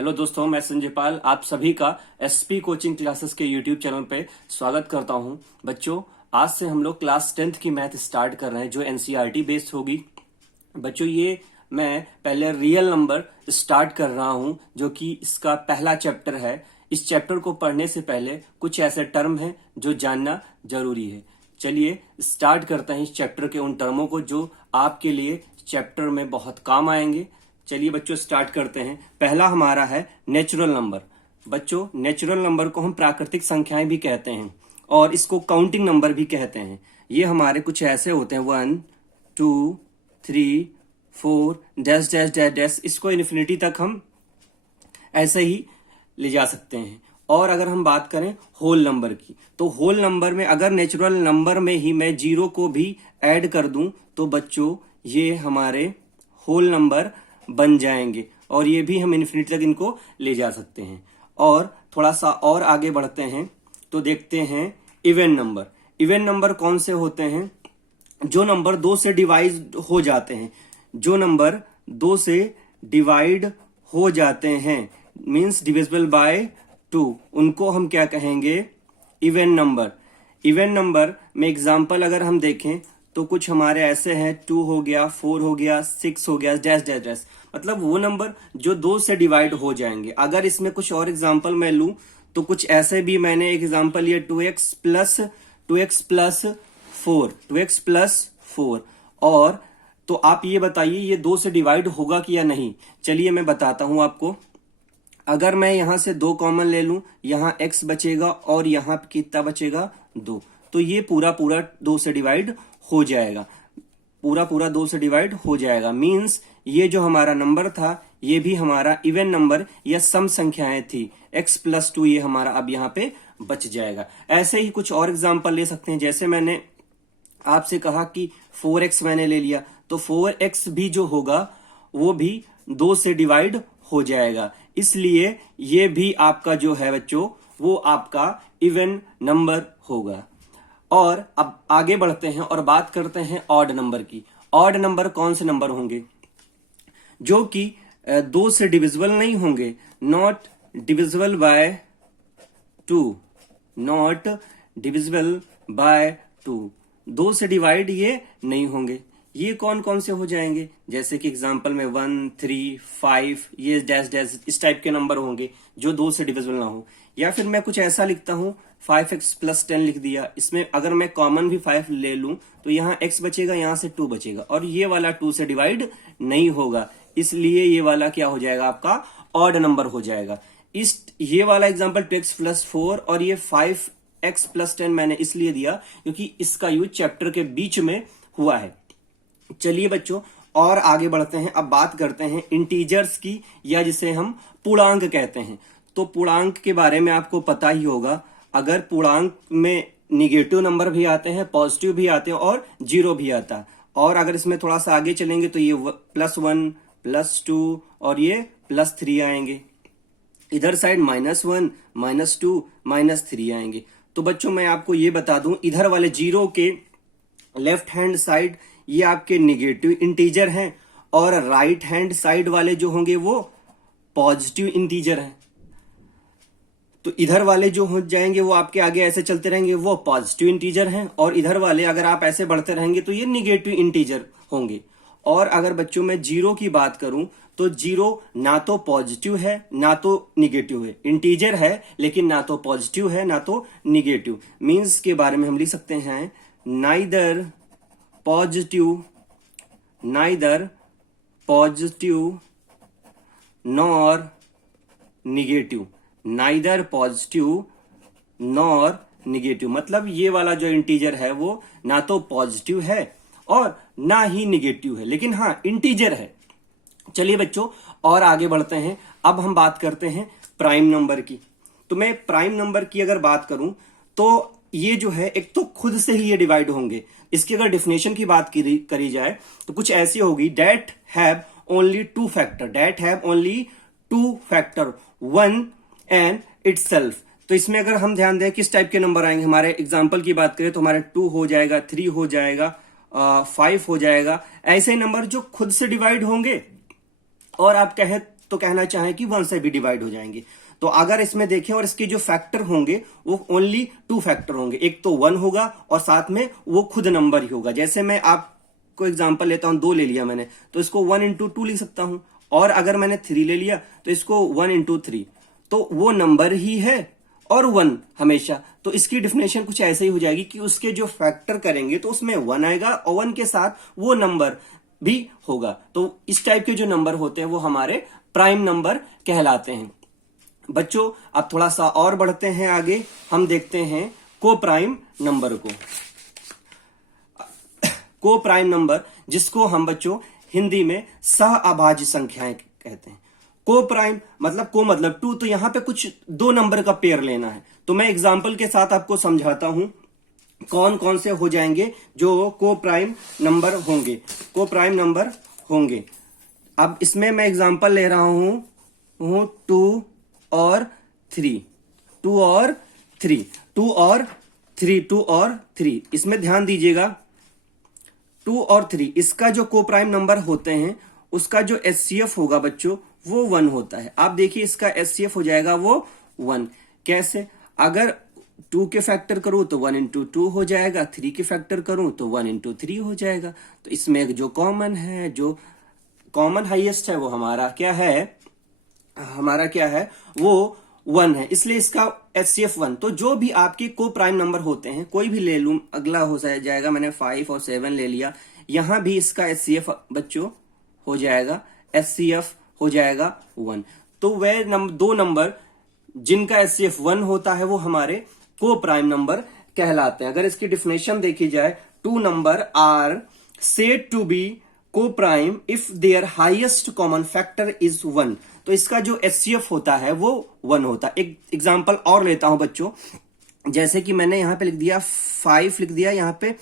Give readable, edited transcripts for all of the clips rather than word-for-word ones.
Hello दोस्तों, मैं संजय पाल आप सभी का एसपी कोचिंग क्लासेस के यूट्यूब चैनल पे स्वागत करता हूं। बच्चों, आज से हम लोग क्लास 10th की मैथ स्टार्ट कर रहे हैं जो एनसीईआरटी बेस्ड होगी। बच्चों, ये मैं पहले रियल नंबर स्टार्ट कर रहा हूं जो कि इसका पहला चैप्टर है। इस चैप्टर को पढ़ने से पहले कुछ ऐसे टर्म हैं जो जानना जरूरी है। चलिए स्टार्ट करते हैं इस चैप्टर के उन टर्मों को जो आपके लिए चैप्टर में बहुत काम आएंगे। चलिए बच्चों स्टार्ट करते हैं। पहला हमारा है नेचुरल नंबर। बच्चों, नेचुरल नंबर को हम प्राकृतिक संख्याएं भी कहते हैं और इसको काउंटिंग नंबर भी कहते हैं। ये हमारे कुछ ऐसे होते हैं 1 2 3 4 डैश डैश डैश डैश। इसको इन्फिनिटी तक हम ऐसे ही ले जा सकते हैं। और अगर हम बात करें होल नंबर की, तो होल नंबर में अगर नेचुरल नंबर में ही मैं जीरो को भी ऐड कर दूं तो बच्चों ये हमारे होल नंबर बन जाएंगे और ये भी हम इन्फिनिटी तक इनको ले जा सकते हैं। और थोड़ा सा और आगे बढ़ते हैं तो देखते हैं इवन नंबर। इवन नंबर कौन से होते हैं? जो नंबर 2 से डिवाइड हो जाते हैं। जो नंबर 2 से डिवाइड हो जाते हैं मींस डिविजिबल बाय 2, उनको हम क्या कहेंगे? Even number. इवन नंबर में एग्जांपल अगर हम देखें तो कुछ हमारे ऐसे हैं 2 हो गया, 4 हो गया, 6 हो गया, डैश डैश डैश। मतलब वो नंबर जो 2 से डिवाइड हो जाएंगे। अगर इसमें कुछ और एग्जांपल मैं लूं तो कुछ ऐसे भी मैंने एक एग्जांपल लिया 2x प्लस 4 और तो आप ये बताइए ये 2 से डिवाइड होगा कि या नहीं। चलिए मैं बताता हूं आपको। अगर मैं यहां से 2 कॉमन ले लूं, यहां x बचेगा और यहां कितना बचेगा 2, तो ये पूरा 2 से डिवाइड हो जाएगा। पूरा 2 से डिवाइड हो जाएगा मींस ये जो हमारा नंबर था ये भी हमारा इवन नंबर या सम संख्याएं थी। x प्लस 2 ये हमारा अब यहाँ पे बच जाएगा। ऐसे ही कुछ और एग्जांपल ले सकते हैं। जैसे मैंने आपसे कहा कि 4x मैंने ले लिया तो 4x भी जो होगा वो भी 2 से डिवाइड हो जाएगा। इसलिए ये भी आपका जो है बच्चों वो आपका इवन नंबर होगा। और अब आगे बढ़ते हैं और बात करते हैं ऑड नंबर की। ऑड नंबर कौन से नंबर होंगे? जो कि 2 से डिविजिबल नहीं होंगे। Not divisible by 2, not divisible by 2। 2 से डिवाइड ये नहीं होंगे। ये कौन कौन से हो जाएंगे? जैसे कि एग्जांपल में 1 3 5 ये डैश डैश इस टाइप के नंबर होंगे जो 2 से डिविजिबल ना हो। या फिर मैं कुछ ऐसा लिखता हूं 5x प्लस 10 लिख दिया। इसमें अगर मैं कॉमन भी 5 ले लूं तो यहां x बचेगा, यहां से 2 बचेगा और ये वाला 2 से डिवाइड नहीं होगा। इसलिए ये वाला क्या हो जाएगा? आपका ऑड नंबर हो जाएगा। ये वाला एग्जांपल 2x प्लस 4 और ये 5x प्लस 10 मैंने इसलिए दिया क्योंकि इसका यूज चैप्टर के बीच में हुआ है। चलिए बच्चों और आगे बढ़ते हैं। अब बात करते हैं इंटीजर्स की या जिसे हम पूर्णांक कहते हैं। तो पूर्णांक के बारे में आपको पता ही होगा। अगर पूर्णांक में निगेटिव नंबर भी आते हैं, पॉजिटिव भी आते हैं और जीरो भी आता है। और अगर इसमें थोड़ा सा आगे चलेंगे तो ये +1 +2 और ये +3 आएंगे। इधर साइड -1 -2 -3 आएंगे। तो बच्चों मैं आपको ये बता दूं, इधर वाले जीरो के लेफ्ट हैंड साइड ये आपके निगेटिव इंटीजर हैं और राइट हैंड साइड वाले जो होंगे वो पॉजिटिव इंटीजर हैं। तो इधर वाले जो हो जाएंगे वो आपके आगे ऐसे चलते रहेंगे वो पॉजिटिव इंटीजर हैं और इधर वाले अगर आप ऐसे बढ़ते रहेंगे तो ये निगेटिव इंटीजर होंगे। और अगर बच्चों मैं जीरो की बात करूं तो जीरो ना तो पॉजिटिव है ना तो निगेटिव है। इंटीजर है लेकिन ना तो पॉजिटिव है ना तो निगेटिव। मींस के बारे में हम लिख सकते हैं neither positive nor negative. Neither positive nor negative मतलब ये वाला जो इंटीजर है वो ना तो पॉजिटिव है और ना ही निगेटिव है, लेकिन हाँ इंटीजर है। चलिए बच्चों और आगे बढ़ते हैं। अब हम बात करते हैं प्राइम नंबर की। तो मैं प्राइम नंबर की अगर बात करूं तो ये जो है एक तो खुद से ही ये डिवाइड होंगे। इसकी अगर डेफिनेशन की बात करी जाए तो कुछ ऐसी होगी that have only 2 factor. That have only 2 factor 1 and itself. तो इसमें अगर हम ध्यान दें किस टाइप के नंबर आएंगे, हमारे एग्जांपल की बात करें तो हमारे 2 हो जाएगा, 3 हो जाएगा, 5 हो जाएगा। ऐसे नंबर जो खुद से डिवाइड होंगे और आप कहें तो कहना चाहें कि 1 से भी डिवाइड हो जाएंगे। तो अगर इसमें देखें और इसके जो फैक्टर होंगे वो ओनली 2 फैक्टर होंगे, एक तो 1 होगा और साथ में वो खुद नंबर ही होगा। जैसे मैं आपको एग्जांपल लेता हूं, 2 ले लिया मैंने तो इसको 1 इंटू 2 लिख सकता हूं, और अगर मैंने 3 ले लिया तो इसको 1 इंटू 3, तो वो नंबर ही है और 1 हमेशा। तो इसकी डिफिनेशन कुछ ऐसे ही हो जाएगी कि उसके जो फैक्टर करेंगे तो उसमें 1 आएगा और 1 के साथ वो नंबर भी होगा। तो इस टाइप के जो नंबर होते हैं वो हमारे प्राइम नंबर कहलाते हैं। बच्चों अब थोड़ा सा और बढ़ते हैं आगे, हम देखते हैं को प्राइम नंबर को। को प्राइम नंबर जिसको हम बच्चों हिंदी में सह अभाज्य संख्याएं कहते हैं। को प्राइम मतलब को मतलब 2, तो यहां पे कुछ 2 नंबर का पेयर लेना है। तो मैं एग्जांपल के साथ आपको समझाता हूं कौन कौन से हो जाएंगे जो को प्राइम नंबर होंगे। को प्राइम नंबर होंगे, अब इसमें मैं एग्जांपल ले रहा हूं 2 और 3, 2 और 3, 2 और 3, 2 और 3। इसमें ध्यान दीजिएगा 2 और 3 इसका जो को प्राइम नंबर होते हैं उसका जो एचसीएफ होगा बच्चों वो 1 होता है। आप देखिए इसका एचसीएफ हो जाएगा वो 1। कैसे? अगर 2 के फैक्टर करूं तो 1 इंटू 2 हो जाएगा, 3 के फैक्टर करूं तो 1 इंटू 3 हो जाएगा। तो इसमें जो कॉमन है, जो कॉमन हाईएस्ट है वो हमारा क्या है, हमारा क्या है वो 1 है, इसलिए इसका एचसीएफ 1। तो जो भी आपके को प्राइम नंबर होते हैं, कोई भी ले लूं, अगला हो जाएगा, मैंने 5 और 7 ले लिया, यहां भी इसका एचसीएफ बच्चों हो जाएगा, एचसीएफ हो जाएगा 1। तो वह 2 नंबर जिनका एचसीएफ 1 होता है वो हमारे को प्राइम नंबर कहलाते हैं। अगर इसकी डिफिनेशन देखी जाए, 2 number are said to be coprime if their highest common factor is 1। तो इसका जो एचसीएफ होता है वो 1 होता है। एक एग्जांपल और लेता हूं बच्चों, जैसे कि मैंने यहां पे लिख दिया 5 लिख दिया, यहां पे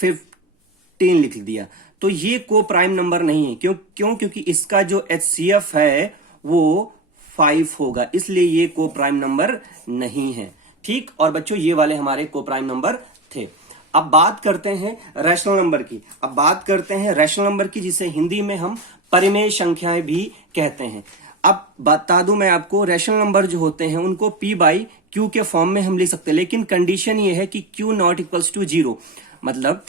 15 लिख दिया, तो ये को प्राइम नंबर नहीं है। क्योंकि इसका जो एचसीएफ है वो 5 होगा, इसलिए ये को प्राइम नंबर नहीं है। ठीक, और बच्चों ये वाले हमारे को प्राइम नंबर थे। अब बात करते हैं रैशनल नंबर की। अब बात करते हैं रैशनल नंबर की, जिसे हिंदी में हम परिमेय संख्याएं भी कहते हैं। अब बता दूं मैं आपको, रैशनल नंबर जो होते हैं उनको p बाई क्यू के फॉर्म में हम लिख सकते हैं, लेकिन कंडीशन ये है कि q नॉट इक्वल्स टू 0। मतलब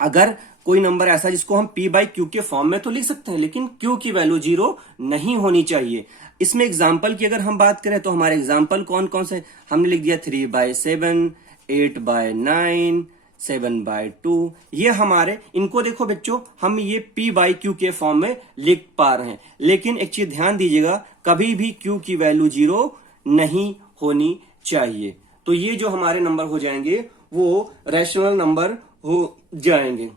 अगर कोई नंबर ऐसा जिसको हम p बाई क्यू के फॉर्म में तो लिख सकते हैं, लेकिन q की वैल्यू 0 नहीं होनी चाहिए। इसमें एग्जाम्पल की अगर हम बात करें तो हमारे एग्जाम्पल कौन कौन से, हमने लिख दिया 3/7, 8/9, 7/2, ये हमारे, इनको देखो बच्चों हम ये p बाई क्यू के फॉर्म में लिख पा रहे हैं। लेकिन एक चीज ध्यान दीजिएगा, कभी भी q की वैल्यू 0 नहीं होनी चाहिए। तो ये जो हमारे नंबर हो जाएंगे वो रैशनल नंबर हो जाएंगे।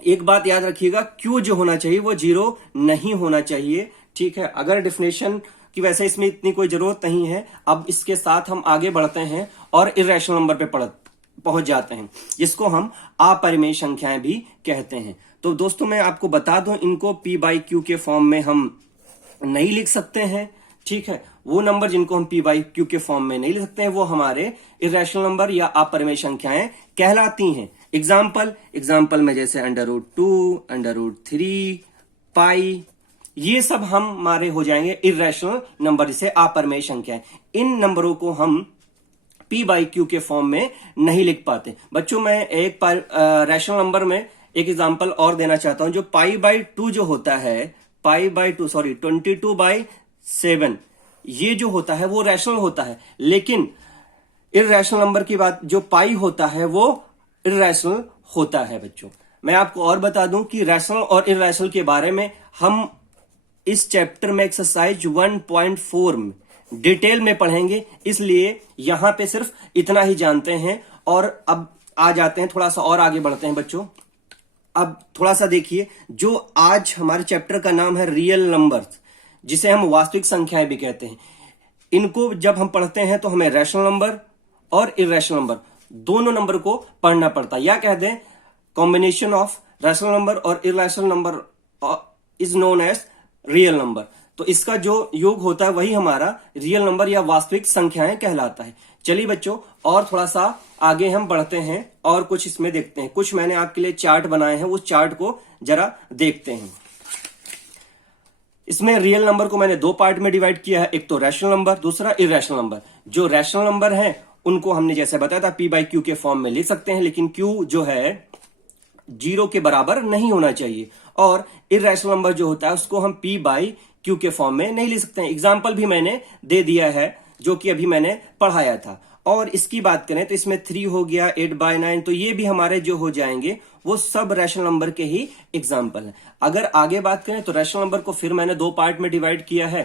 एक बात याद रखिएगा, q जो होना चाहिए वो 0 नहीं होना चाहिए। ठीक है, अगर डिफिनेशन की वैसे इसमें इतनी कोई जरूरत नहीं है। अब इसके साथ हम आगे बढ़ते हैं और इर्रेशनल नंबर पे पहुंच जाते हैं, जिसको हम अपरिमेय संख्याएं भी कहते हैं। तो दोस्तों मैं आपको बता दूं, इनको p बाई क्यू के फॉर्म में हम नहीं लिख सकते हैं। ठीक है, वो नंबर जिनको हम p बाई क्यू के फॉर्म में नहीं लिख सकते हैं वो हमारे इर्रेशनल नंबर या अपरिमेय संख्याएं कहलाती हैं। एग्जाम्पल में जैसे √2, √3, पाई, ये सब हमारे हो जाएंगे इर्रेशनल नंबर, जिसे अपरिमेय संख्याएं। इन नंबरों को हम p बाई क्यू के फॉर्म में नहीं लिख पाते। बच्चों मैं एक रैशनल नंबर में एक एग्जांपल और देना चाहता हूं। जो π/2 जो होता है, 22/7, ये जो होता है वो रैशनल होता है, लेकिन इर्रेशनल नंबर की बात, जो पाई होता है वो इर्रेशनल होता है। बच्चों मैं आपको और बता दूं कि रैशनल और इर्रेशनल के बारे में हम इस चैप्टर में एक्सरसाइज 1.4 में डिटेल में पढ़ेंगे, इसलिए यहां पे सिर्फ इतना ही जानते हैं। और अब आ जाते हैं, थोड़ा सा और आगे बढ़ते हैं बच्चों। अब थोड़ा सा देखिए, जो आज हमारे चैप्टर का नाम है रियल नंबर्स, जिसे हम वास्तविक संख्याएं भी कहते हैं। इनको जब हम पढ़ते हैं तो हमें रैशनल नंबर और इर्रेशनल नंबर दोनों नंबर को पढ़ना पड़ता है, या कह दें कॉम्बिनेशन ऑफ रैशनल नंबर और irrational number is known as real number. तो इसका जो योग होता है वही हमारा रियल नंबर या वास्तविक संख्याएं कहलाता है। चलिए बच्चों और थोड़ा सा आगे हम बढ़ते हैं और कुछ इसमें देखते हैं। कुछ मैंने आपके लिए चार्ट बनाए हैं, उस चार्ट को जरा देखते हैं। इसमें रियल नंबर को मैंने दो पार्ट में डिवाइड किया है, एक तो रैशनल नंबर, दूसरा इरेशनल नंबर। जो रैशनल नंबर है उनको हमने जैसे बताया था p/q के फॉर्म में लिख सकते हैं, लेकिन q जो है 0 के बराबर नहीं होना चाहिए, और इरेशनल नंबर जो होता है उसको हम p/q के फॉर्म में नहीं लिख सकते हैं। एग्जाम्पल भी मैंने दे दिया है जो कि अभी मैंने पढ़ाया था। और इसकी बात करें तो इसमें 3 हो गया, 8/9, तो ये भी हमारे जो हो जाएंगे वो सब रैशनल नंबर के ही एग्जाम्पल है। अगर आगे बात करें तो रैशनल नंबर को फिर मैंने दो पार्ट में डिवाइड किया है,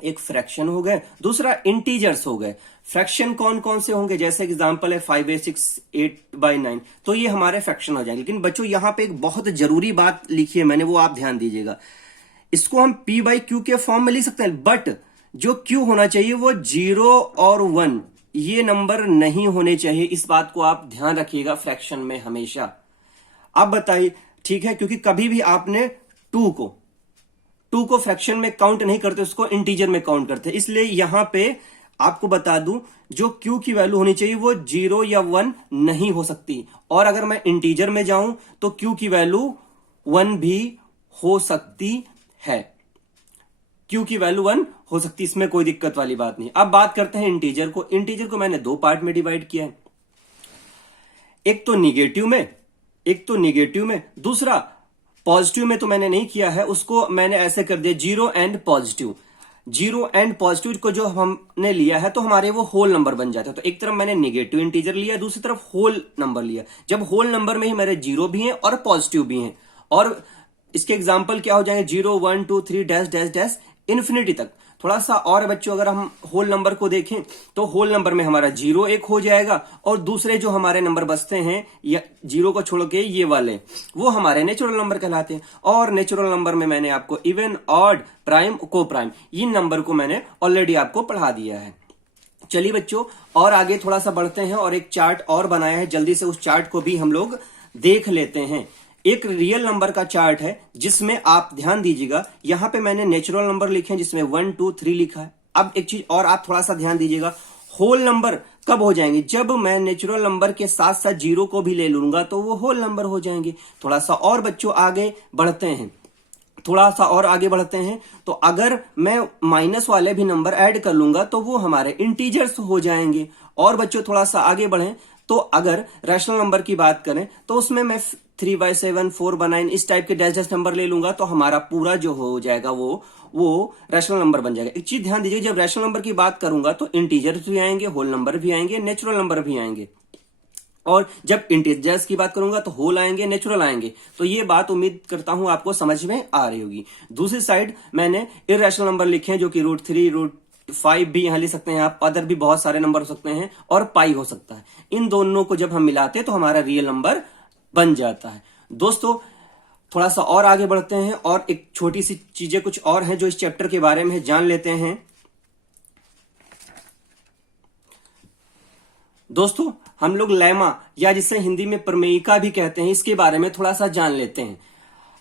एक फ्रैक्शन हो गए, दूसरा इंटीजर्स हो गए। फ्रैक्शन कौन कौन से होंगे, जैसे एग्जांपल है 5/6, 8/9, तो ये हमारे फ्रैक्शन हो जाएंगे। लेकिन बच्चों यहां पे एक बहुत जरूरी बात लिखी है मैंने, वो आप ध्यान दीजिएगा। इसको हम p/q के फॉर्म में लिख सकते हैं, बट जो q होना चाहिए वो 0 और 1 ये नंबर नहीं होने चाहिए। इस बात को आप ध्यान रखिएगा फ्रैक्शन में हमेशा। आप बताइए, ठीक है, क्योंकि कभी भी आपने 2 को फ्रैक्शन में काउंट नहीं करते, उसको इंटीजर में काउंट करते, इसलिए यहां पे आपको बता दूं जो q की वैल्यू होनी चाहिए वो 0 या 1 नहीं हो सकती। और अगर मैं इंटीजर में जाऊं तो q की वैल्यू 1 भी हो सकती है, q की वैल्यू 1 हो सकती है, इसमें कोई दिक्कत वाली बात नहीं। अब बात करते हैं इंटीजर को। इंटीजर को मैंने दो पार्ट में डिवाइड किया है, एक तो निगेटिव में, दूसरा पॉजिटिव में तो मैंने नहीं किया है, उसको मैंने ऐसे कर दिया 0 एंड पॉजिटिव। 0 एंड पॉजिटिव को जो हमने लिया है तो हमारे वो होल नंबर बन जाता है। तो एक तरफ मैंने निगेटिव इंटीजर लिया, दूसरी तरफ होल नंबर लिया। जब होल नंबर में ही मेरे 0 भी हैं और पॉजिटिव भी हैं, और इसके एग्जाम्पल क्या हो जाएंगे 0, 1, 2, 3 डैश डैश डैश इन्फिनिटी तक। थोड़ा सा और बच्चों अगर हम होल नंबर को देखें तो होल नंबर में हमारा 0 एक हो जाएगा, और दूसरे जो हमारे नंबर बचते हैं या 0 को छोड़ के ये वाले वो हमारे नेचुरल नंबर कहलाते हैं। और नेचुरल नंबर में मैंने आपको इवन, ऑड, प्राइम, को प्राइम, इन नंबर को मैंने ऑलरेडी आपको पढ़ा दिया है। चलिए बच्चों और आगे थोड़ा सा बढ़ते हैं, और एक चार्ट और बनाया है, जल्दी से उस चार्ट को भी हम लोग देख लेते हैं। एक रियल नंबर का चार्ट है जिसमें आप ध्यान दीजिएगा, यहां पे मैंने नेचुरल नंबर लिखे हैं जिसमें 1, 2, 3 लिखा है। अब एक चीज और आप थोड़ा सा ध्यान दीजिएगा, होल नंबर कब हो जाएंगे, जब मैं नेचुरल नंबर के साथ साथ 0 को भी ले लूंगा तो वो होल नंबर हो जाएंगे। थोड़ा सा और बच्चों आगे बढ़ते हैं, तो अगर मैं माइनस वाले भी नंबर ऐड कर लूंगा तो वो हमारे इंटीजर्स हो जाएंगे। और बच्चों थोड़ा सा आगे बढ़ें तो अगर रैशनल नंबर की बात करें तो उसमें मैं 3/7, 4/9 इस टाइप के डैश डैश नंबर ले लूंगा तो हमारा पूरा जो हो जाएगा वो रैशनल नंबर बन जाएगा। एक चीज ध्यान दीजिए, जब रैशनल नंबर की बात करूंगा तो इंटीजर्स भी आएंगे, होल नंबर भी आएंगे, नेचुरल नंबर भी आएंगे, और जब इंटीजर्स की बात करूंगा तो होल आएंगे, नेचुरल आएंगे। तो ये बात उम्मीद करता हूं आपको समझ में आ रही होगी। दूसरी साइड मैंने इरेशनल नंबर लिखे हैं जो कि √3, √5 भी यहां ले सकते हैं आप, अदर भी बहुत सारे नंबर हो सकते हैं, और पाई हो सकता है। इन दोनों को जब हम मिलाते हैं तो हमारा रियल नंबर बन जाता है। दोस्तों थोड़ा सा और आगे बढ़ते हैं, और एक छोटी सी चीजें कुछ और हैं जो इस चैप्टर के बारे में जान लेते हैं। दोस्तों हम लोग लेमा, या जिसे हिंदी में प्रमेयिका भी कहते हैं, इसके बारे में थोड़ा सा जान लेते हैं।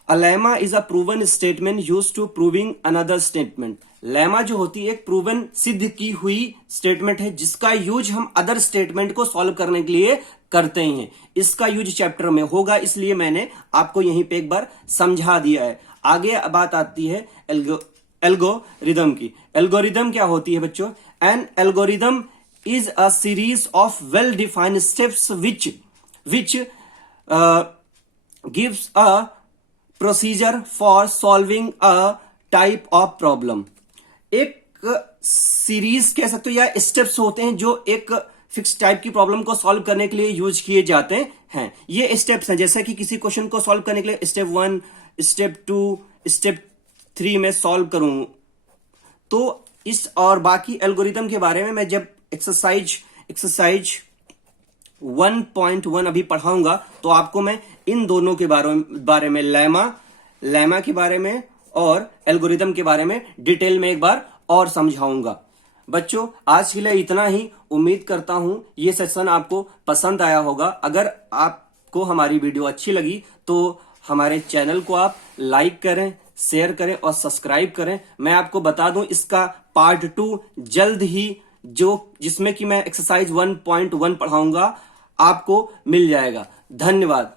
A lemma is a proven statement used to proving another statement. Lemma जो होती है एक प्रूवन, सिद्ध की हुई स्टेटमेंट है जिसका यूज हम अदर स्टेटमेंट को सॉल्व करने के लिए करते ही हैं। इसका यूज चैप्टर में होगा, इसलिए मैंने आपको यहीं पे एक बार समझा दिया है। आगे बात आती है एल्गोरिदम की। एल्गोरिदम क्या होती है बच्चों? N algorithm is a series of well-defined steps which gives a procedure for solving a type of problem. एक सीरीज कह सकते हो या स्टेप्स होते हैं जो एक फिक्स टाइप की प्रॉब्लम को सॉल्व करने के लिए यूज किए जाते हैं। ये स्टेप्स हैं, जैसे कि किसी क्वेश्चन को सॉल्व करने के लिए स्टेप 1, स्टेप 2, स्टेप 3 में सॉल्व करूं तो इस और बाकी एल्गोरिदम के बारे में मैं जब एक्सरसाइज 1.1 अभी पढ़ाऊंगा तो आपको मैं इन दोनों के बारे में लेमा के बारे में और एल्गोरिदम के बारे में डिटेल में एक बार और समझाऊंगा। बच्चों आज के लिए इतना ही। उम्मीद करता हूं ये सेशन आपको पसंद आया होगा। अगर आपको हमारी वीडियो अच्छी लगी तो हमारे चैनल को आप लाइक करें, शेयर करें और सब्सक्राइब करें। मैं आपको बता दूं इसका पार्ट 2 जल्द ही जिसमें कि मैं एक्सरसाइज 1.1 पढ़ाऊंगा आपको मिल जाएगा। धन्यवाद।